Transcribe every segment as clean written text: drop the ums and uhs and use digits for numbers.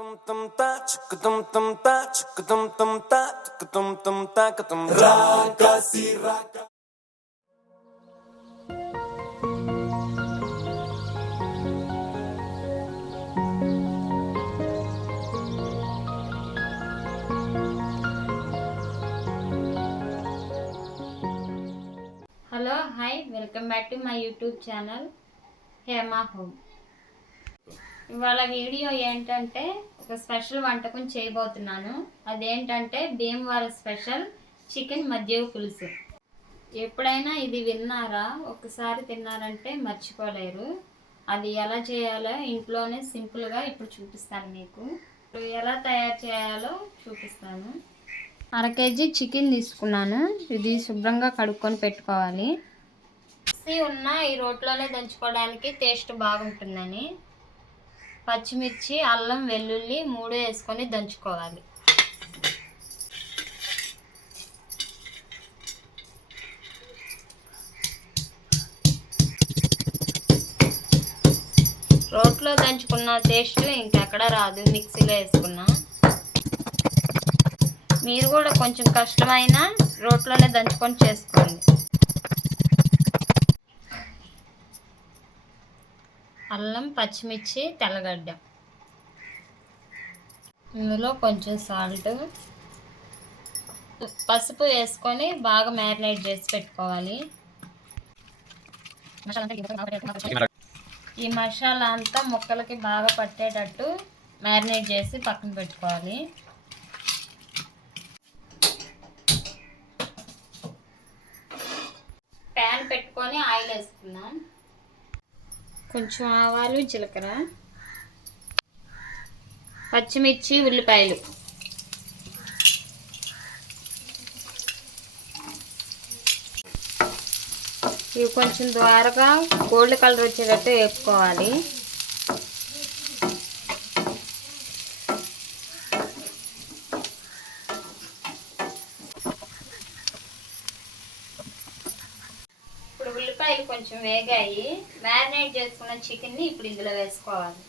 Hello hi welcome back to my YouTube channel Hema home. ఇవాళ video ఏంటంటే ఒక special వంటకం చేయబోతున్నాను. అదేంటంటే భీమవరం స్పెషల్ చికెన్ మజ్జిగ పులుసు. ఎప్పుడైనా ఇది విన్నారా? ఒకసారి తిన్నారంటే మర్చిపోలేరు. అది ఎలా చేయాలో ఇంట్లోనే సింపుల్గా ఇప్పుడు చూపిస్తాను. మీకు ఎలా తయారు చేయాలో చూపిస్తాను. అర కేజీ చికెన్ తీసుకున్నాను. ఇది శుభ్రంగా కడుక్కొని పెట్టుకోవాలి. మిక్సీ ఉన్న ఈ రోట్లోనే దంచుకోవడానికి టేస్ట్ బాగుంటుందని పచ్చిమిర్చి, అల్లం, వెల్లుల్లి 3 వేసుకొని దంచుకోవాలి. రోట్లో దంచుకున్న టేస్ట్ ఇంకెక్కడ రాదు, మిక్సీలో వేసుకున్నా. మీరు కూడా కొంచెం కష్టమైన రోట్లోనే దంచుకొని చేసుకోండి. అల్లం, పచ్చిమిర్చి, తెల్లగడ్డ, ఇందులో కొంచెం సాల్ట్, పసుపు వేసుకొని బాగా మ్యారినేట్ చేసి పెట్టుకోవాలి. ఈ మసాలా అంతా ముక్కలకి బాగా పట్టేటట్టు మ్యారినేట్ చేసి పక్కన పెట్టుకోవాలి. ప్యాన్ పెట్టుకొని ఆయిల్ వేసుకుందాం. కొంచెం ఆవాలు, జీలకర్ర, పచ్చిమిర్చి, ఉల్లిపాయలు, ఇవి కొంచెం ద్వారగా గోల్డ్ కలర్ వచ్చేటట్టు వేపుకోవాలి. ఇప్పుడు ఉల్లిపాయలు కొంచెం వేగాయి. మ్యారినేట్ చేసుకున్న చికెన్ని ఇప్పుడు ఇందులో వేసుకోవాలి.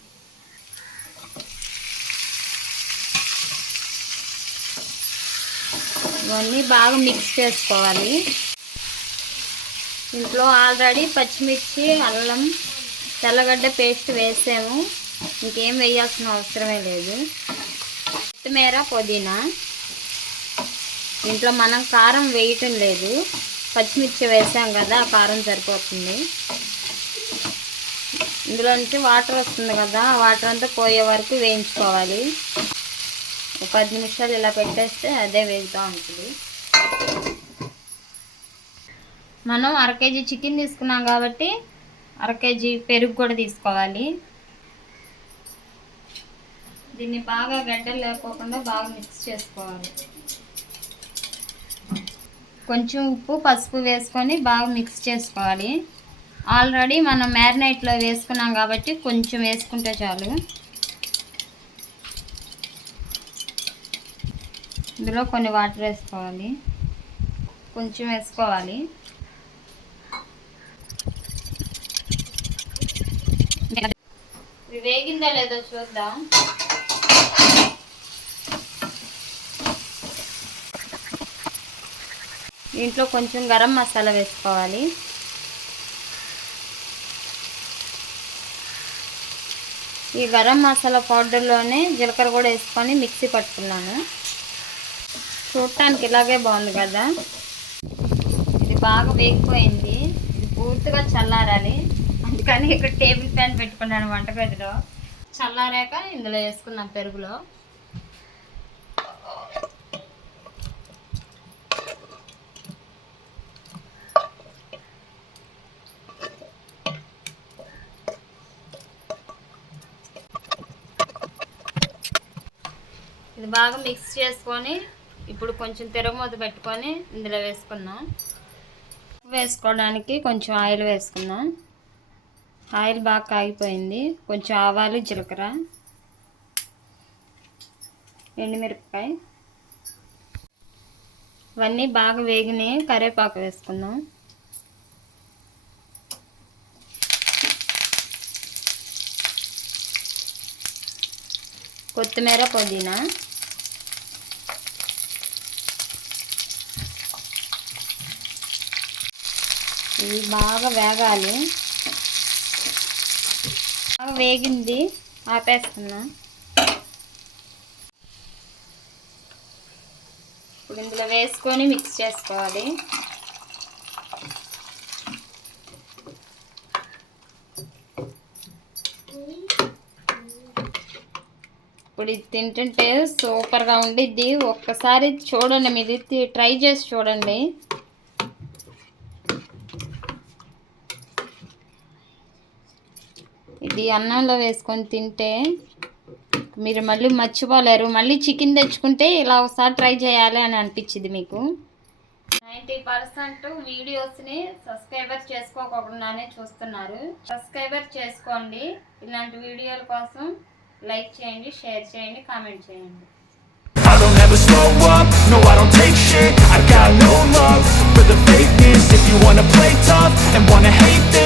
ఇవన్నీ బాగా మిక్స్ చేసుకోవాలి. ఇంట్లో ఆల్రెడీ పచ్చిమిర్చి, అల్లం, తెల్లగడ్డ పేస్ట్ వేసాము. ఇంకేం వేయాల్సిన అవసరమే లేదు. కొత్తిమీర, పుదీనా. ఇంట్లో మనం కారం వేయటం లేదు, పచ్చిమిర్చి వేసాం కదా, కారం సరిపోతుంది. ఇందులో నుంచి వాటర్ వస్తుంది కదా, వాటర్ అంతా పోయే వరకు వేయించుకోవాలి. ఒక 10 నిమిషాలు ఇలా పెట్టేస్తే అదే వేగుతూ ఉంటుంది. మనం అర కేజీ చికెన్ తీసుకున్నాం కాబట్టి అర కేజీ పెరుగు కూడా తీసుకోవాలి. దీన్ని బాగా గడ్డలు లేకోకుండా బాగా మిక్స్ చేసుకోవాలి. కొంచెం ఉప్పు, పసుపు వేసుకొని బాగా మిక్స్ చేసుకోవాలి. ఆల్రెడీ మనం మ్యారినేట్లో వేసుకున్నాం కాబట్టి కొంచెం వేసుకుంటే చాలు. ఇందులో కొన్ని వాటర్ వేసుకోవాలి, కొంచెం వేసుకోవాలి. ఇది వేగిందా లేదో చూద్దాం. దీంట్లో కొంచెం గరం మసాలా వేసుకోవాలి. ఈ గరం మసాలా పౌడర్లోనే జీలకర్ర కూడా వేసుకొని మిక్సీ పట్టుకున్నాను. చూడటానికి ఇలాగే బాగుంది కదా. ఇది బాగా వేగిపోయింది. ఇది పూర్తిగా చల్లారాలి. అందుకని ఇక్కడ టేబుల్ ఫ్యాన్ పెట్టుకున్నాను వంటగదిలో. చల్లారాక ఇందులో వేసుకున్నాం పెరుగులో. ఇది బాగా మిక్స్ చేసుకొని ఇప్పుడు కొంచెం తిరగమూత పెట్టుకొని ఇందులో వేసుకున్నాం. వేసుకోవడానికి కొంచెం ఆయిల్ వేసుకున్నాం. ఆయిల్ బాగా కాగిపోయింది. కొంచెం ఆవాలు, జీలకర్ర, ఎండుమిరపకాయ, ఇవన్నీ బాగా వేగినాయి. కరివేపాకు వేసుకుందాం. కొత్తిమీర, పుదీనా. ఇవి బాగా వేగాలి. బాగా వేగింది, ఆపేస్తున్నా. ఇప్పుడు ఇందులో వేసుకొని మిక్స్ చేసుకోవాలి. ఇప్పుడు ఇది తింటుంటే సూపర్గా ఉండిద్ది. ఒక్కసారి చూడండి, మీరు ట్రై చేసి చూడండి. ఇది అన్నంలో వేసుకొని తింటే మీరు మళ్ళీ మర్చిపోలేరు. మళ్ళీ చికెన్ తెచ్చుకుంటే ఇలా ఒకసారి ట్రై చేయాలి అని అనిపించింది మీకు. 90% వీడియోస్ని సబ్స్క్రైబర్ చేసుకోకుండానే చూస్తున్నారు. సబ్స్క్రైబర్ చేసుకోండి. ఇలాంటి వీడియోల కోసం లైక్ చేయండి, షేర్ చేయండి, కామెంట్ చేయండి. I don't ever slow up, no I don't take shit. I got no love for the fakeness. If you wanna play tough and wanna hate this